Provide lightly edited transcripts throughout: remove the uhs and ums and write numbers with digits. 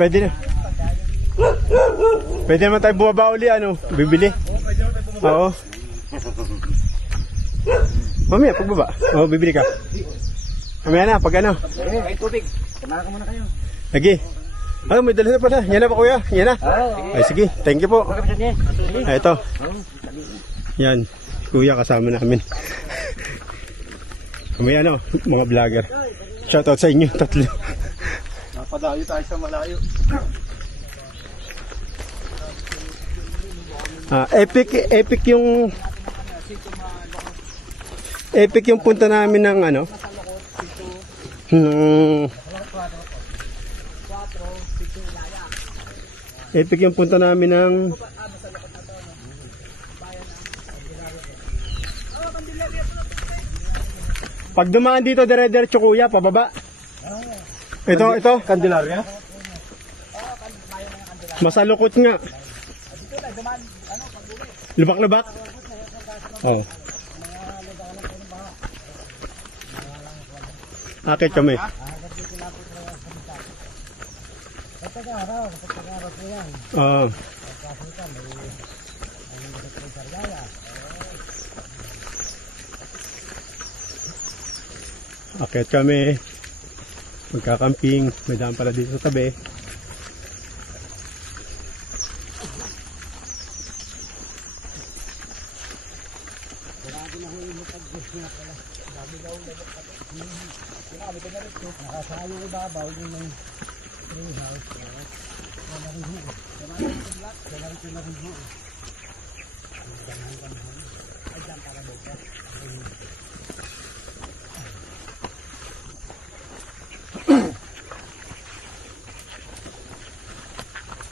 Pwede na. Pwede naman tayo bumaba uli, ano? Bibili. Oo. Mamaya, pagbaba. Oo, bibili ka. Mamaya na, pag ano. Ay, tubig. Kumain ka muna kayo. Lagi. Ano, may dala na pala. Yan na pa, kuya. Yan na. Ay, sige. Thank you po. Ay, ito. Yan. Kuya, kasama namin. Mamaya, ano, mga vlogger. Shoutout sa inyo, tatlo. Napadayo tayo sa malayo. Epic yung punta namin ng ano. Epic yung punta namin ng pag dumaan dito dire-diretso kuya, pababa. Ito, Candelaria? masalukot nga. Lubak-lubak. Oh. Akit kami. Oo. Akit kami. Magkakamping. May daan pala dito sa tabi.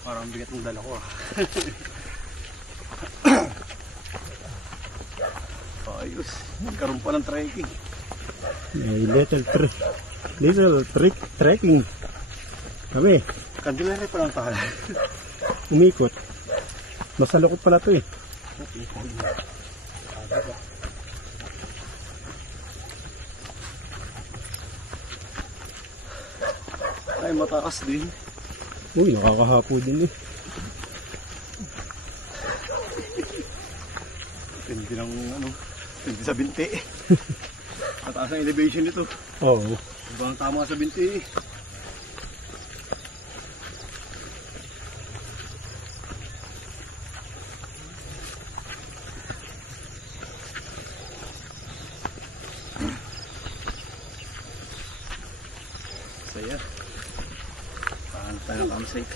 Parang bigat ng dala ko ah. Ayos. Nagkaroon pa ng trekking. Little trekking. Kami. Candelaria pa lang tayo. Umikot. Masalukot pala to eh. Ay, mataas din. Uy, nakakahapo din eh. Hindi ng ano, hindi sa binti. Mataas ang elevation nito. Oo. Ibang tama sa binti. Saya. Paano tayo ng campsite?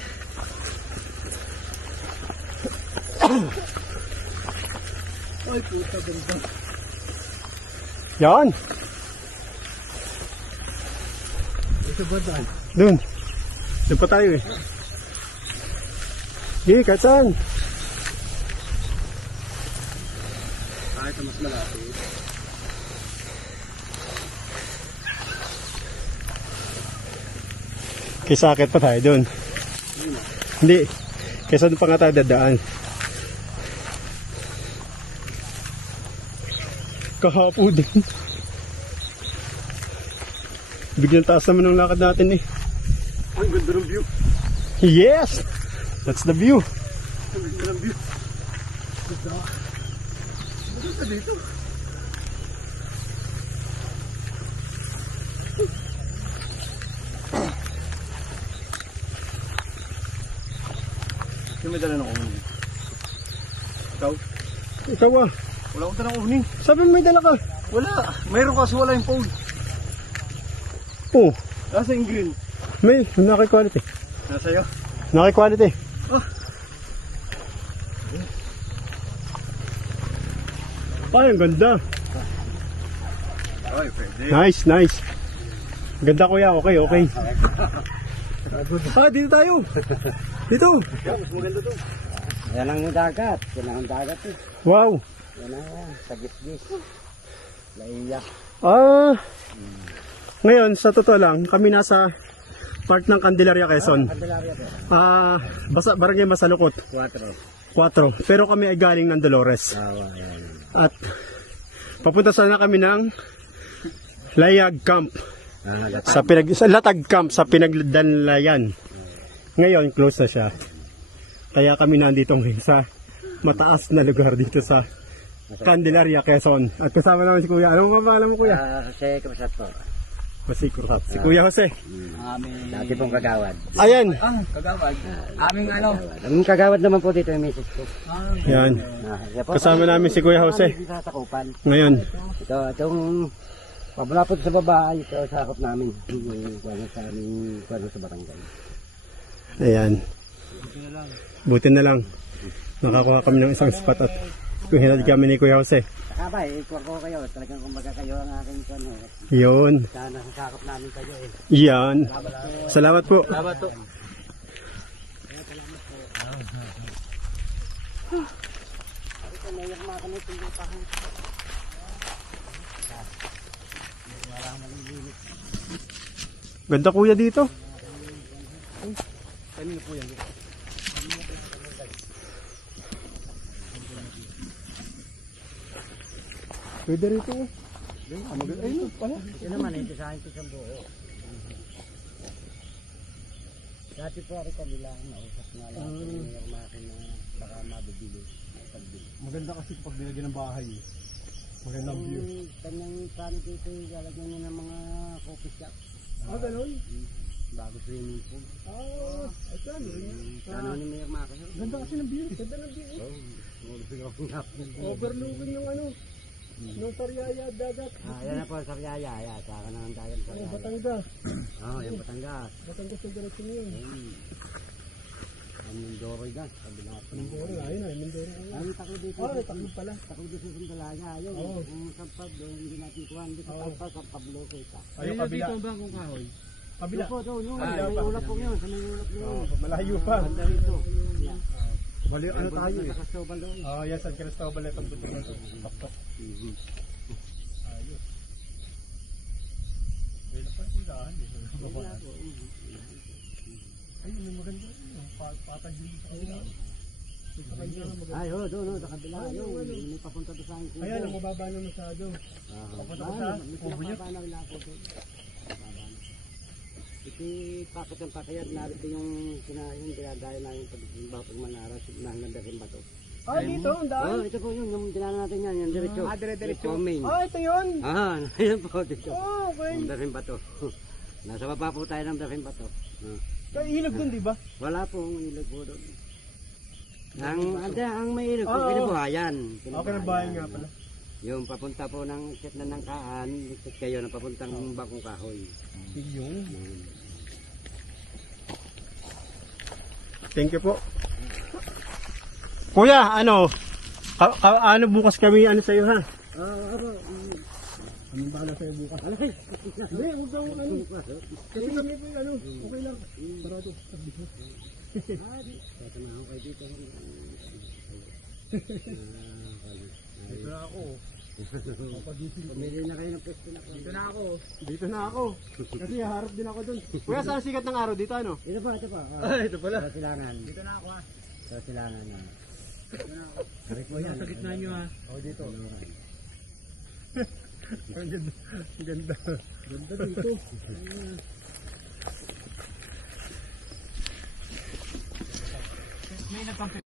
Ay, puta ganda. Yan. Ito ba dahil? Doon. Doon pa tayo eh. Sige, kahit saan. Kahit mas malapit. Kaysa akit pa tayo doon. Hindi. Kaysa doon pa nga tayo dadaan. Kahapo din. Biglang taas naman ang lakad natin eh. Ang ganda ng view. Yes! That's the view. Ang ganda ng view. Ganda. Ganda dito. Yung may dala ng uning. Ikaw? Ikaw ah. Wala akong dalang uning. Sabi mo may dala ka. Wala. Mayroon kasi wala yung phone. Oh. Nasa yung green. May. Naki-quality. Nasa iyo. Naki-quality. Oh. Ay, ang ganda. Ay, pwede. Nice, nice. Ganda kuya. Okay, okay. Dito tayo. Dito. Mas maganda to. Yan ang dagat. Yan ang dagat eh. Wow. Yan ang sa gis-gis. Laiya. Ngayon, sa totoo lang, kami nasa Part ng Candelaria, Quezon. Candelaria po. Barangay Masalukot, 4. 4. Pero kami ay galing ng Dolores. Ayan. At papunta sana kami ng Layag Camp. Sa Latag Camp sa Pinagdanlayan. Ngayon, close na siya. Kaya kami nandito ngayon sa mataas na lugar dito sa Candelaria, Quezon. At kasama naman si Kuya. Ano ang pangalan mo, Kuya? Jose Cruzat po. Si Kuya Jose. Dati pong kagawad. Ayan. Kagawad. Aming ano? Ang kagawad naman po dito yung misis ko. Yan. Yan po. Kasama namin si Kuya Jose. Dito sa Sakupan. Ngayon. Itong pabula po sa baba, ito sakop namin. Yung sa aming sa barangay. Ayan. Buti na lang. Nakakuha kami ng isang spot at hinatid kami ni Kuya Jose. Saka ba, ko kayo. Talagang kumbaga kayo ang aking kano. Yun. Sana sakop namin kayo eh. Yan. Salamat po. Salamat to. Ganda kuya dito. Pwede rito. Ayun pala. Ito naman, ito sa akin ito sa buo. Dati po ako kabila, nausap nga lang ako yung makina baka mabibili. Maganda kasi pag binagyan ng bahay. Magandang view. Yung kanyang plano dito, lalagyan niya ng mga coffee shop. Ganun? Bago swimming pool. Ayan. Plano ni Mayor Marcos. Ganda kasi ng view. Ganda ng view. Overlooking yung ano. Nung Sariaya, dagat. Yan na po, Sariaya. Ayan, saka na ang dagat sa Sariaya. Batangas. Yung Batangas. Batangas yung direksyon yun. Ang Mindoro yan, kabila po. Mindoro, ayun ay, Mindoro. Ang takbo dito. Takbo pala. Takbo dito sa Sandalaga. Ayun, yung sampag doon, hindi natin kuhan. Dito sa sampag, sa Pablo kita. Ayun, kabila. Dito ba kung kahoy? Kabila. Po, doon, sa may ulap po yun, sa may ulap yun. Malayo pa. Banda rito. Bali, ano tayo eh. Sa Castobal doon. Yes, San Cristobal itong buto na ito. Tapos. Ayos. Wala pa silahan eh. Ayun, may maganda. Patag din sa kanila. Doon, sa kabila. Ayun, may papunta doon sa akin. Ayan, ang mababa na masyado. Papunta ko sa Ubuyot. Ito pakot ng pakayat, narito yung kinahin, dinadaya namin pag manaras, nahanggang rin ba ito? Dito, ang daan. Ito po yun, yung dinala natin yan, yung diretso. dire-diretso. Ito yun. Ayun po, dito. Okay. Yung darin ba ito? Nasa baba po tayo ng darin ba ito? Ilog dun, di ba? Wala pong ilog po doon. Ang may ilog po, kinabuhayan. Kinabayan nga pala. Yung papunta po ng set na ng kaan, ikot kayo na papuntang Bakong Kahoy. Yung. Thank you po. Kuya, ano bukas kami sa iyo ha? Anong bahala sa iyo bukas? Hindi, huwag kang ano. Kasi kami po okay lang. Sarado. Tatanaw kayo dito. Dito na ako. Pumili na kayo ng pwesto na po. Dito na ako. Kasi harap din ako dun. Kuya, saan sikat ng araw dito ano? Ito pa. Ito pala. Sa silangan. Dito na ako ha. Sa silangan na. Sabi po yan. Sa gitna nyo ha. Dito. Ang ganda. Ganda dito. May nagkampi.